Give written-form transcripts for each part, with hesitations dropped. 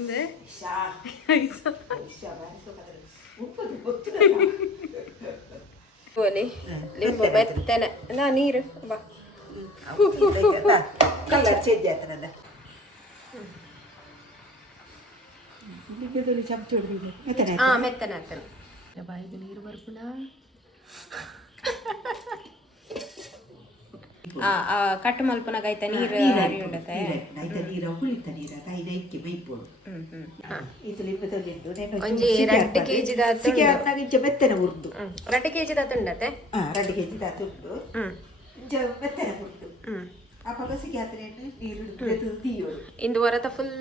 ಅಂದ್ರೆ ಲಿಂಬು ಬೆತ್ತನೆ ನಾ ನೀರು ಬಾ ಕಲರ್ ಚೇಂಜ್ ಆಗ್ತದಲ್ಲ ಚಮಚ ಮೆತ್ತನೆ ಆಗ್ತಾನೆ ಬಾಯಿಗೆ ನೀರು ಬರ್ಪುಣ ಕಟ್ಟು ಮಲ್ಪನಾಗ ಆಯ್ತಾ ನೀರು ಉಂಡತೆ ನೀರು ಹುಳಿತ ನೀರ ಐದು ಐಕ್ಕೆ ಬೈಪೋಡು ಒಂಜಿ 2 kg ಮೆತ್ತನೆ ಉರ್ದು 2 kg ಉಂಡತೆ 2 kg ಉಂಡು ಮೆತ್ತನೆ ಉರ್ದು ಅಪ್ಪ ಸಿಕ್ಕಾತ್ರೆ ನೀರು ತೀಯೋಡು ಇಂದು ಹೊರತ ಫುಲ್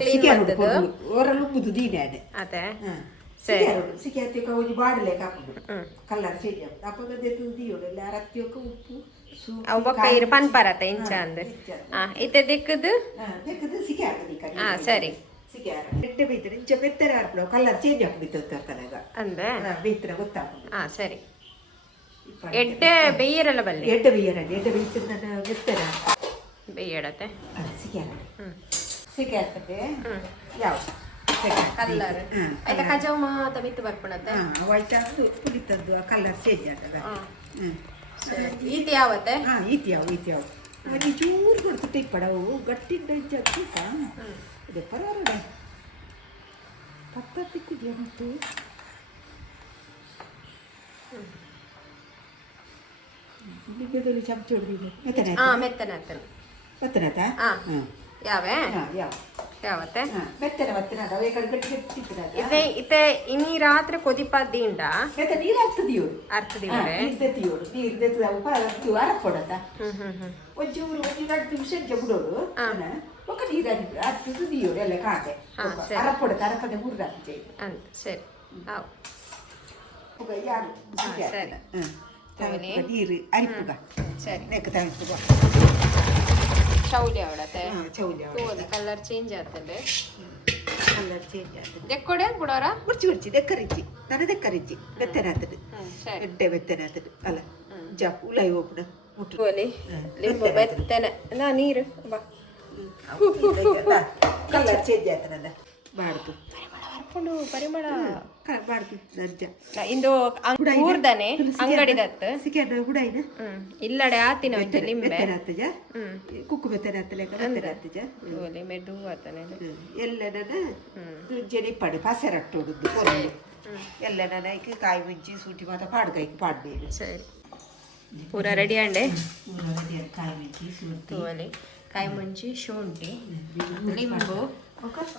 ಕ್ಲೀನ್ ಮಾಡ್ತದ ಓರಲು ಉಬ್ಬುದು ದೀನಾನೆ ಅದೇ ಸರಿ ಸಿಕ್ಕಾತಿ ಕೌಜಿ ಬಾಡಲೆ ಕಾಪುದು ಕಲ್ಲರ್ ಸರಿ ಅಪ್ಪಗ ದೆತು ತೀಯೋಡು ಎಲ್ಲ ರತ್ತಿಯಕ ಉಪ್ಪು ಅವು ಬೊಕ್ಕ ಇರು ಪನ್ಪರತ ಇಂಚ ಅಂದ್ ಇತ್ತೆ ದಿಕ್ಕದು ಸಿಕ್ಕಾಕದಿ ಸರಿ ಎಡ್ಡೆ ಬೈತಾರೆ ಇಂಚ ಬೆತ್ತರ ಆರ್ಪಡು ಕಲ್ಲರ್ ಚೇಂಜ್ ಆಗ್ಬಿಡ್ತದೆ ತರ್ಕನಾಗ ಅಂದೆ ಬೇಯ್ತರ ಗೊತ್ತಾಗ್ತದೆ ಸರಿ ಎಡ್ಡೆ ಬೇಯರಲ್ಲ ಬಲ್ಲಿ ಎಡ್ಡೆ ಬೇಯ್ತದ ನನ್ನ ಬೆತ್ತರ ಬೇಯಡತೆ ಸಿಕ್ಕಾಗ್ತದೆ ಯಾವ ಕಲ್ಲರ್ ಆಯ್ತಾ ಕಜಾವ್ ಮಾತ ಬಿತ್ತು ಬರ್ಪಣತೆ ಆಯ್ತು ಕುಡಿತದ್ದು ಆ ಕಲ್ಲರ್ ಚೇಂಜ್ ಆಗ್ತದ ಈತಿ ಯಾವತ್ತೆ ಈತಿ ಯಾವ ಮತ್ತೆ ಚೂರು ಕೊಡ್ತು ಟಿಪ್ಪಡವು ಗಟ್ಟಿ ಡೈಜಾಗ್ತಿತ್ತ ಇದೆ ಪರವಾರಡೆ ಪತ್ತ ತಿಕ್ಕಿದ್ಯಾ ಮತ್ತು ಚಮಚ ಹೊಡೆದಿದೆ ಮೆತ್ತನೆ ಆಗ್ತಾನೆ ಮೆತ್ತನತಾ ಯಾವೇ ಯಾವ ಯಾವತ್ತೆ ಮೆತ್ತನೆ ಮೆತ್ತನೆ ಅದಾವ ಈ ಕಡೆ ಗಟ್ಟಿ ಇತ್ತೆ ಇತ್ತೆ ಇನ್ನಿ ರಾತ್ರಿ ಕೊದಿಪದ್ದಿಂಡ ನೀರು ಹಾಕ್ತದಿಯೋಡು ಅರ್ಥದಿವರೆ ನೀರ್ದೆತ್ತಿಯೋಡು ನೀರ್ದೆತ್ತು ಅರಕೊಡತ್ತ ಒಂಚೂರು ಒಂದು 2 ನಿಮಿಷ ಬಿಡೋಡು ಒಕ್ಕ ನೀರು ಹಾಕಿದ್ರು ಹತ್ತು ದಿಯೋಡು ಎಲ್ಲ ಕಾಟೆ ಅರಪೊಡತ್ತ ಅರಪದೆ ಮುರ್ದು ಹಾಕಿ ಸರಿ ನೀರು ಅರಿಪುಗ ಸರಿ ನೆಕ್ಕ ತರಿಪುಗ ಚೌಲಿ ಅವಡತೆ ಚೌಲಿ ಕಲರ್ ಚೇಂಜ್ ಆಗ್ತದೆ ಕಲರ್ ಚೇಂಜ್ ಆಗ್ತದೆ ದೆಕ್ಕೊಡೆ ಬಿಡೋರ ಉರ್ಚಿ ದೆಕ್ಕರಿಚ್ಚಿ ನನ್ನ ದೆಕ್ಕರಿಚ್ಚಿ ಬೆತ್ತನೆ ಆಗ್ತದೆ ಎಡ್ಡೆ ಬೆತ್ತನೆ ಆಗ್ತದೆ ಅಲ್ಲ ಜಾಪ್ ಉಲಾಯಿ ಹೋಗ್ಬಿಡ ಮುಟ್ಟುವಲಿ ಲಿಂಬು ಬೆತ್ತನೆ ನಾ ನೀರು ಬಾ ಕಲರ್ ಚೇಂಜ್ ಆಗ್ತದಲ್ಲ ಬಾಡ್ದು ಪರಿಮಳ ಬಾಡ್ದು ನಜ್ಜ ಇಂದು ಊರ್ದನೆ ಅಂಗಡಿದತ್ತು ಸಿಕ್ಕಾಡ ಹುಡಾಯಿನ ಇಲ್ಲಡೆ ಆತಿನ ಒಂದು ಲಿಂಬೆ ಬೆತ್ತನೆ ಆಗ್ತಜ ಕುಕ್ಕು ಬೆತ್ತನೆ ಆಗ್ತಲೆ ಬೆತ್ತನೆ ಆಗ್ತಜ ಓಲಿ ಮೆದು ಆತನೆ ಎಲ್ಲ ನನ್ನ ಜಡಿ ಪಡು ಪಸರಟ್ಟೋಡುದು ಕೊರಲು ಎಲ್ಲ ನನ್ನ ಕಾಯಿ ಮುಂಚಿ ಸೂಟಿ ಮಾತ ಪಾಡ್ಕಾಯ್ಕೆ ಪಾಡ್ಬೇಕು ಸರಿ ಪೂರ ರೆಡಿ ಅಂಡೆ ಪೂರ ರೆಡಿ ಕಾಯಿ ಮುಂಚಿ ಸೂಟಿ ಓಲಿ ಕಾಯಿ ಮುಂಚಿ ಶುಂಠಿ ಲಿಂಬು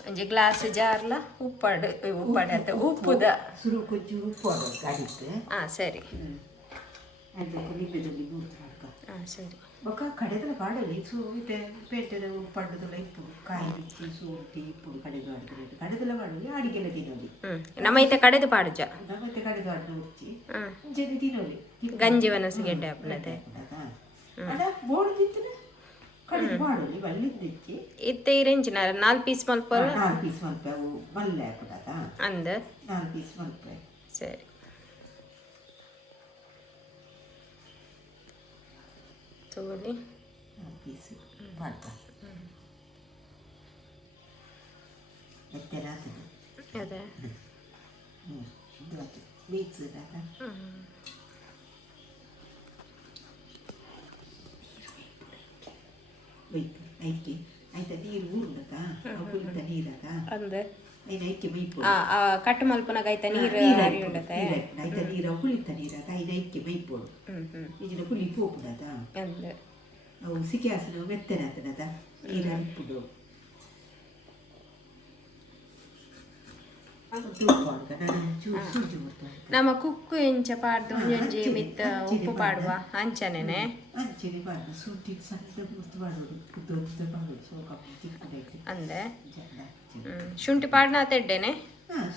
ಒಂಜಿ ಗ್ಲಾಸ್ ಜಾರ್ಲ ಉಪ್ಪಡು ಉಪ್ಪಡತ್ತೆ ಉಪ್ಪುದ ಸುರು ಕೊಂಚ ಉಪ್ಪು ಗಾಡಿತ್ತು ಸರಿ ಅದಕ್ಕೆ ನಿಂಬೆದಲ್ಲಿ ಸರಿ ಬೊಕ್ಕ ಕಡೆದಲ್ಲ ಬಾಡಲಿ ಇದೆ ಪೇಟೆದ ಉಪ್ಪಡ್ಡದಲ್ಲ ಇಪ್ಪು ಕಾಯಿ ಬಿಚ್ಚಿ ಶುಂಠಿ ಇಪ್ಪು ಕಡೆದು ಆಡ್ತಾರೆ ಕಡೆದೆಲ್ಲ ಮಾಡಲಿ ಅಡಿಗೆಲ್ಲ ತಿನ್ನೋಲಿ ನಮ್ಮೈತೆ ಕಡೆದು ಪಾಡುಜ ನಮ್ಮೈತೆ ಕಡೆದು ಆಡ್ದು ಉಚ್ಚಿ ಜನ ತಿನ್ನೋಲಿ ಗಂಜಿ ವನಸು ಗೆಡ್ಡೆ ಹಾಪನತೆ ಅದ ಬೋರ್ಡ್ ತಿಂತನೆ ಕಡೆದು ಮಾಡೋಲಿ ಬಲ್ಲಿದ್ದಕ್ಕೆ ಇತ್ತೆ ಈ ರೇಂಜಿನ 4 ಪೀಸ್ ಮಲ್ಪ 4 ಪೀಸ್ ಮಲ್ಪ ಮಲ್ಲೆ ಹಾಕುದಾ ಅಂದ 4 ಪೀಸ್ ಮಲ್ಪ ಸರಿ ತಗೊಳ್ಳಿ 4 ಪೀಸ್ ಮಾಡ್ತಾ ಎತ್ತರ ಅದೇ ಬೀಟ್ಸ್ ಬೈತು ಐಕೆ ಆಯ್ತಾ ನೀರು ಊರ್ಲಕ್ಕ ಕುಳಿತ ನೀರಕ್ಕ ಅಂದೆ ಐದು ಐಕೆ ಬೈಪು ಕಟ್ಟು ಮಲ್ಪನಾಗ ಆಯ್ತಾ ನೀರು ಉಂಡತೆ ಆಯ್ತಾ ನೀರು ಕುಳಿತ ನೀರಕ್ಕ ಐದು ಐಕೆ ಬೈಪೋಡು ಈಗಿನ ಕುಳಿ ಪೋಪುಡದ ಅಂದೆ ಅವು ಸಿಕ್ಕಾಸನ ಮೆತ್ತನೆ ಆಗ್ತದದ ನೀರು ಅರಿಪುಡು ನಮ್ಮ ಕುಕ್ಕು ಎಂಚ ಪಾಡ್ದು ಒಂಜೊಂಜಿ ಮಿತ್ತ ಉಪ್ಪು ಪಾಡುವ ಅಂಚನೆನೆ ಅಂಚನೆ ಪಾಡು ಶುಂಠಿ ಸಣ್ಣ ಮುರ್ತು ಪಾಡೋದು ಉದ್ದ ಪಾಡೋದು ಸೋಕ ಅಂದೆ ಶುಂಠಿ ಪಾಡ್ನ ತೆಡ್ಡೆನೆ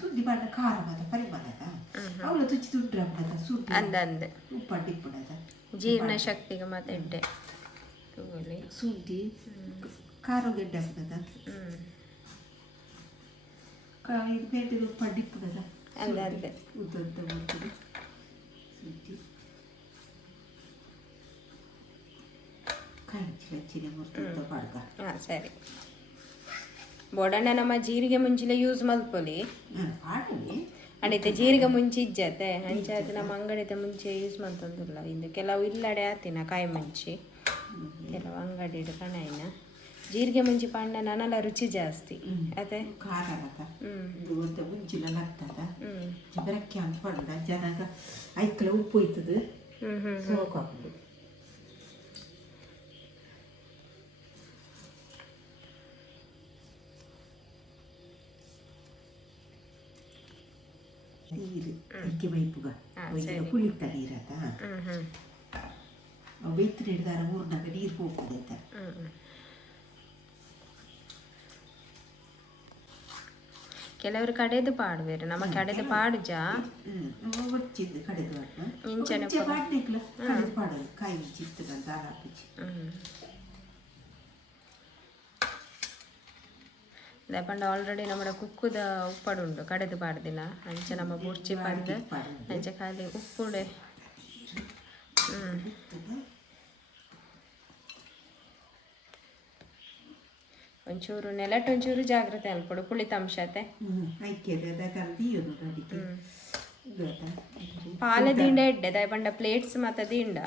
ಶುಂಠಿ ಪಾಡ್ನ ಖಾರ ಮಾತ ಪರಿಮಳದ ಅವಳ ತುಚ್ಚಿ ತುಂಡ್ರ ಶುಂಠಿ ಅಂದಂದೆ ಉಪ್ಪು ಇಪ್ಪುಡದ ಜೀರ್ಣ ಶಕ್ತಿಗೆ ಮಾತೆಡ್ಡೆ ಶುಂಠಿ ಖಾರ ಗೆಡ್ಡೆ ಆಗ್ತದ ಇದು ಪೇಟೆದು ಪಡ್ಡಿಪ್ಪುದದ ಅಂದೆ ಉದ್ದ ಮಾಡ್ತದೆ ಶುಂಠಿ ಕಾಯಿ ಹಚ್ಚಿನ ಮುರ್ತ ಪಾಡ್ಕ ಸರಿ ಬೋಡಣ್ಣ ನಮ್ಮ ಜೀರಿಗೆ ಮುಂಚಿಲೆ ಯೂಸ್ ಮಲ್ಪೊಲಿ ಆಡಲಿ ಅಂಡೈತೆ ಜೀರಿಗೆ ಮುಂಚೆ ಇಜ್ಜತೆ ಅಂಚಾಯ್ತು ನಮ್ಮ ಅಂಗಡಿತೆ ಮುಂಚೆ ಯೂಸ್ ಮಾಡ್ತಂದಿಲ್ಲ ಇಂದು ಕೆಲವು ಇಲ್ಲಡೆ ಆತಿನ ಕಾಯಿ ಮುಂಚಿ ಕೆಲವು ಅಂಗಡಿ ಕಣಾಯಿನ ಜೀರಿಗೆ ಮುಂಚಿ ಪಂಡ ನನಲ ರುಚಿ ಜಾಸ್ತಿ ಅದೇ ಖಾರ ಮುಂಚಿನ ಆಗ್ತದ ಬೆರಕ್ಕೆ ಅಂತ ಪಂಡ ಜನಾಗ ಐಕ್ಲ ಉಪ್ಪು ಇರ್ತದೆ ಸೋಕು ಹಾಕುದು ನೀರು ಅಕ್ಕಿ ಬೈಪುಗ ಪುಳಿತ ನೀರತ ಬೈತು ಹಿಡ್ದಾರ ಮೂರ್ನಾಗ ನೀರು ಹೋಗ್ತದೈತ ಕೆಲವರು ಕಡೆದು ಪಾಡುವೇರು ನಮ್ಮ ಕಡೆದು ಪಾಡುಜಾ వచ్చింది కడదు ఇంచన పాడనికల కడదు పాడదు కాయి చిత్తగా దారాపిచి ಲೇಪಂಡ ಆಲ್ರೆಡಿ ನಮ್ಮ ಕುಕ್ಕುದ ಉಪ್ಪಡುಂಡು ಕಡೆದು ಪಾಡ್ದಿನ ಅಂಚ ನಮ್ಮ ಬುರ್ಚಿ ಪಾಡ್ದು ಅಂಚ ಖಾಲಿ ಉಪ್ಪುಡೆ ಒಂಚೂರು ನೆಲಟ್ ಒಂಚೂರು ಜಾಗ್ರತೆ ಅನ್ಕೊಡು ಪುಳಿತಂಶತೆ ಪಾಲ ದಿಂಡ ಎಡ್ಡೆ ದಯಪಂಡ ಪ್ಲೇಟ್ಸ್ ಮತ್ತ ದಿಂಡ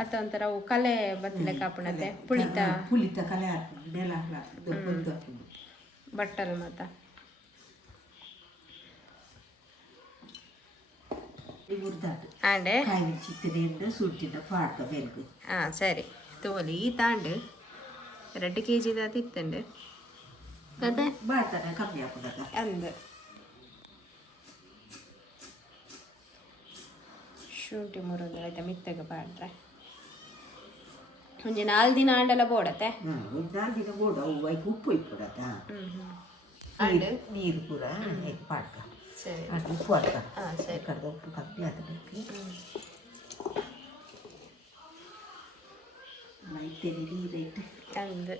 ಅತ್ತ ಒಂಥರ ಅವು ಕಲೆ ಬತ್ತಲೆ ಕಾಪುಣತೆ ಪುಳಿತ ಕಲೆ ಬಟ್ಟಲು ಮತ್ತ ಆಂಡೆ ಸರಿ ತೋಲಿ ಈ ತಾಂಡು 2 kg ತಿತ್ತಂಡು ಅದೇ ಕಮ್ಮಿ ಹಾಕುದ ಅಂದು ಶುಂಠಿ ಮುರುದು ಆಯ್ತಾ ಮಿತ್ತಗೆ ಪಾಡ್ರೆ ಒಂಜಿ 4 ದಿನ ಆಂಡಲ ಬೋಡತ್ತೆ 4 ದಿನ ಬೋಡ ಉಪ್ಪು ಇಪ್ಪುಡತ್ತ ಅಂಡು ನೀರು ಪೂರ ಪಾಡ್ಕ ಸರಿ ಉಪ್ಪು ಹಾಕ ಸರಿ ಕಡ್ದ ಉಪ್ಪು ಕಮ್ಮಿ ಹಾಕಬೇಕು ಮೈತೇರಿ ನೀರು ಅಂದು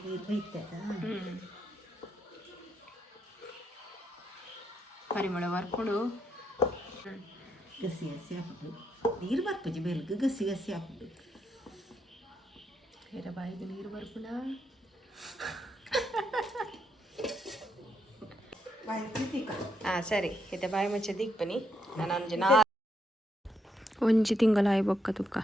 ನೀರು ಬೈತದ ಪರಿಮಳ ಬರ್ಕೊಡು ಗಸಿ ಗಸಿ ಹಾಕುದು ನೀರು ಬರ್ಪಜಿ ಬೆಲ್ಗೆ ಗಸಿ ಗಸಿ ಹಾಕುದು ಬೇರೆ ಬಾಯಿಗೆ ನೀರು ಬರ್ಪುಡ ಸರಿ ಇತ್ತೆ ಬಾಯಿ ಮುಚ್ಚೆ ದಿಕ್ಪನಿ ನಾನು ಒಂಜಿ ತಿಂಗಳಾಯಿ ಬೊಕ್ಕ ತುಕ್ಕ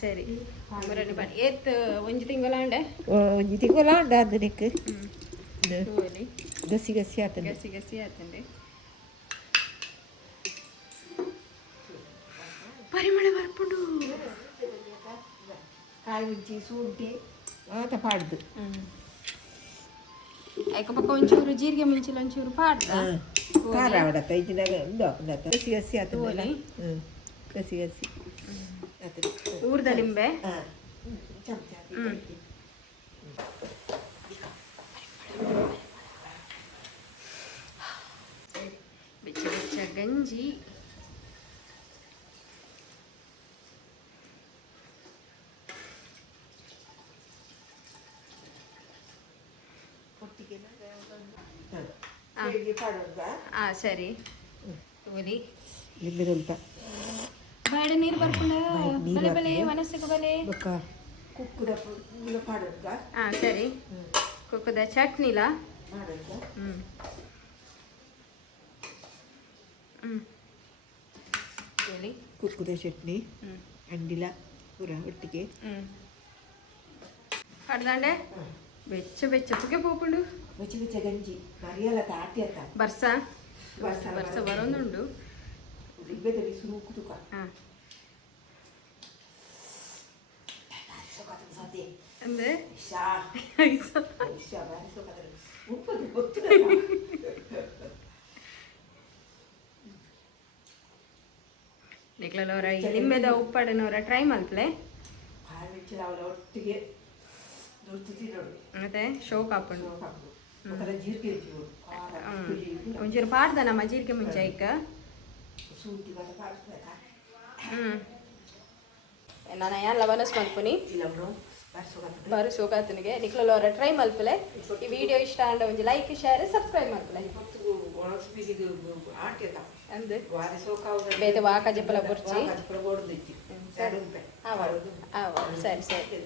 ಸರಿ ಏತ್ ಒಂಜಿ ತಿಂಗಳಾಂಡೆ ಅದಕ್ಕೆ ಗಸಿ ಗಸಿ ಆತಂಡೆ ಗಸಿ ಗಸಿ ಆತಂಡೆ ಪರಿಮಳ ಬರ್ಪುಂಡು ಕಾಯಿ ಉಜ್ಜಿ ಶುಂಠಿ ಆತ ಪಾಡ್ದು ಐಕ ಪಕ್ಕ ಒಂಚೂರು ಜೀರಿಗೆ ಮುಂಚಿಲ ಒಂಚೂರು ಪಾಡ್ದ ಖಾರ ಆಡತ್ತ ಇದ್ದಾಗ ಗಸಿ ಗಸಿ ಆತಂದಲ್ಲ ಗಸಿ ಗಸಿ ಊರ್ದ ಲಿಂಬೆ ಚಮಚ ಬೆಚ್ಚ ಬೆಚ್ಚ ಗಂಜಿ ಸರಿ ತೋಲಿ ಬಾಡ ನೀರು ಬರ್ಕೊಂಡ ಬಲೆ ಬಲೆ ಮನಸ್ಸಿಗೆ ಬಲೆ ಕುಕ್ಕುದ ಪಾಡುದ ಸರಿ ಕುಕ್ಕುದ ಚಟ್ನಿಲ ತೋಲಿ ಕುಕ್ಕುದ ಚಟ್ನಿ ಅಂಡಿಲ ಪೂರ ಒಟ್ಟಿಗೆ ಪಡ್ದಂಡೆ ಬೆಚ್ಚ ಬೆಚ್ಚ ಪುಗೆ ಪೋಪುಂಡು ಬೆಚ್ಚ ಬೆಚ್ಚ ಗಂಜಿ ಮರಿಯಲ್ಲ ತಾಟಿ ಅಂತ ಬರ್ಸ ಬರ್ಸ ಬರೋದುಂಡು ಇಬ್ಬದಲ್ಲಿ ಸುರುಕು ತುಕ ಅಂದ್ರೆ ನಿಕ್ಲವರ ನಿಮ್ಮೆದ ಉಪ್ಪಾಡನವರ ಟ್ರೈ ಮಲ್ಪಲೆ ಒಟ್ಟಿಗೆ ಮತ್ತೆ ಶೋಕ್ ಹಾಕೊಂಡು ಜೀರಿಗೆ ಒಂಚೂರು ಪಾಡ್ದ ನಮ್ಮ ಜೀರಿಗೆ ಮುಂಚೆ ಐಕ ನಾನು ಎಲ್ಲ ಬನಸ್ ಮಲ್ಪುನಿ ಬಾರಿ ಸೋಕಾತನಿಗೆ ನಿಕ್ಲಲ್ಲಿ ಅವರ ಟ್ರೈ ಮಲ್ಪಲೆ ಈ ವಿಡಿಯೋ ಇಷ್ಟ ಅಂಡ ಒಂದು ಲೈಕ್ ಶೇರ್ ಸಬ್ಸ್ಕ್ರೈಬ್ ಮಲ್ಪಲೆ ಅಂದು ವಾರಿ ಸೋಕಾವು ಬೇತೆ ವಾಕ ಜಪ್ಪಲ ಬುರ್ಚಿ ಓಡ್ದಿಚ್ಚಿ ಸರಿ ಸರಿ